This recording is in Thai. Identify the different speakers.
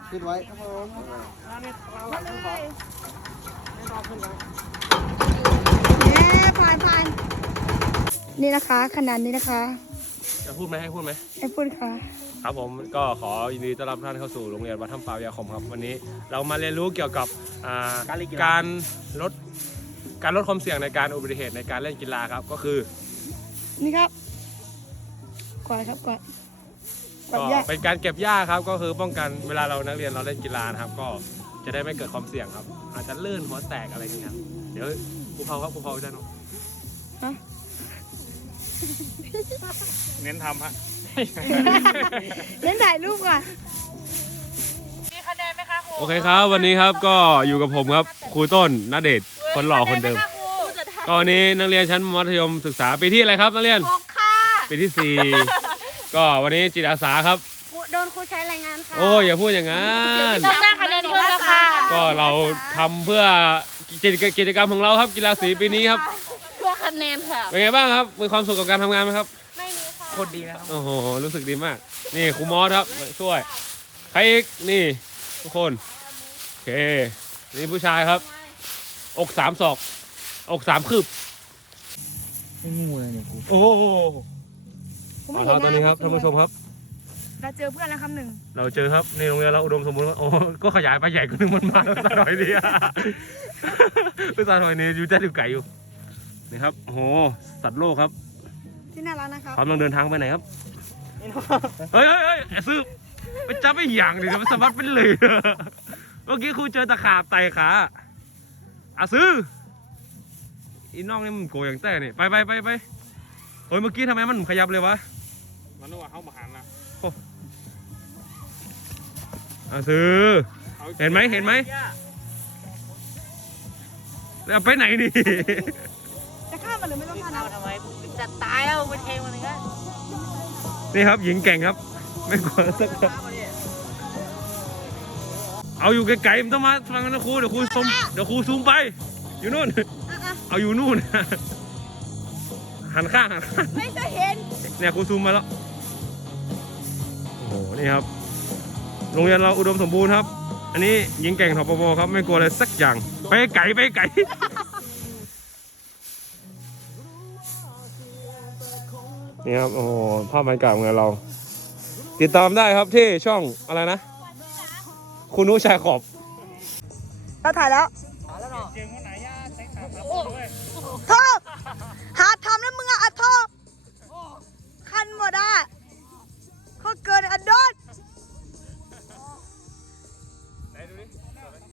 Speaker 1: ขึ้นไว้ครับผม
Speaker 2: ผ่านนี่นะคะขนาดนี้นะคะ
Speaker 3: จะพูดไหมให้พูดไหม
Speaker 2: ให้พูดค่ะ
Speaker 3: ครับผมก็ขอยินดีต้อนรับท่านเข้าสู่โรงเรียนวัดถ้ำฟ้าวิทยาคมครับวันนี้เรามาเรียนรู้เกี่ยวกับการลดความเสี่ยงในการอุบัติเหตุในการเล่นกีฬาครับก็คือ
Speaker 2: นี่ครับกวาดครับกวาด
Speaker 3: ก็
Speaker 2: หญ้า
Speaker 3: เป็นการเก็บหญ้าครับก็คือป้องกันเวลาเรานักเรียนเราเล่นกีฬานะครับก็จะได้ไม่เกิดความเสี่ยงครับ อาจจะลื่นหัวแตกอะไรอย่างเงี้ยครับเดี๋ยวครูเผาครับครูเผาได้เนาะ
Speaker 2: ฮะ
Speaker 3: เน้นทำฮะ
Speaker 2: เล่นถ่ายรูปก่อน
Speaker 3: โอเคครับวันนี้ครับก็อยู่กับผมครับครูต้นณเดชน์คนหล่อคนเดิมก็วันนี้นักเรียนชั้นมัธยมศึกษาปีที่อะไรครับนักเรียน
Speaker 4: 6 ค่ะ
Speaker 3: ปีที่ 4 ก็วันนี้จิตอาสาครับ
Speaker 4: โดนครูใช้รายงานค่ะ
Speaker 3: โอ้อย่าพูดอย่างนั้น
Speaker 4: ต้องได้คะแนนเพิ่มแล้วค่ะ
Speaker 3: ก็เราทำเพื่อกิจกรรมของเราครับกีฬาสีปีนี้ครับ
Speaker 4: เพื่อคะแนนค่ะ
Speaker 3: เป็นไงบ้างครับมีความสุขกับการทำงานไหมครับ
Speaker 4: ไม่มีค่ะ
Speaker 1: โคตรดีนะครับ
Speaker 3: โอ้โหรู้สึกดีมากนี่ครูมอสครับมาช่วยใครอีกนี่ทุกคนโอเคนี่ผู้ชายครับอก3 ศอกอก3 คืบ
Speaker 1: ไม่งูเลยเนี่ยกู
Speaker 3: โอ้โหเอาละตอนนี้ครับท่านผู้ชมครับ
Speaker 2: เราเจอเพื่อนแล้วคำหนึ่ง
Speaker 3: เราเจอครับในโรงเรียนเราอุดมสมบูรณ์ครับโอ้ก็ขยายไปใหญ่กว่านึงมันมาแล้วหน่อยดีอะพี่ตาหน่อยนี่อยู่แจ๊ดอยู่ไก่อยู่นี่ครับโอ้โหสัตว์โลกครับ
Speaker 2: ที่น่ารักนะครับ
Speaker 3: กำลังเดินทางไปไหนครับเฮ้ยไอ้ซื้อไปจับไอ้อย่างดิมันสะบัดเป็นเลยเมื่อกี้ครูเจอตะขาบไต่ขาอ่ะซื้ออีน้องนี่มันโกยอย่างแต่นี่ไปเฮ้ยเมื่อกี้ทำไมมันขยับเลยวะมันนึกว่าเข้ามาหันนะอ่ะซื้อเห็นไหมแล้วไปไหนนี่
Speaker 2: จะข้ามมันหรือไม่ต้องข้ามนะ
Speaker 4: ทำไมจะตายแล้วเป็นเทมันเลยก็
Speaker 3: นี่ครับหญิงแก่งครับไม่กลัวสักคนเอาอยู่ไกลๆมันต้องมาฟังกันนะครูเดี๋ยวครูซูมไปอยู่นู่นเอาอยู่นู่นหันข้าง
Speaker 2: ไม่จะเห็น
Speaker 3: เนี่ยครูซูมมาแล้วโอ้โหนี่ครับโรงเรียนเราอุดมสมบูรณ์ครับอันนี้หญิงแก่งทปปครับไม่กลัวอะไรสักอย่างไปไก่นี่ครับโอ้โหภาพบรรยากาศของเราติดตามได้ครับที่ช่องอะไรนะคุณนุชายขอบ
Speaker 2: เราถ่ายแล้วโทษหาทำแล้วมึงอะโทษคันหมดอ่ะเขาเกินอดอน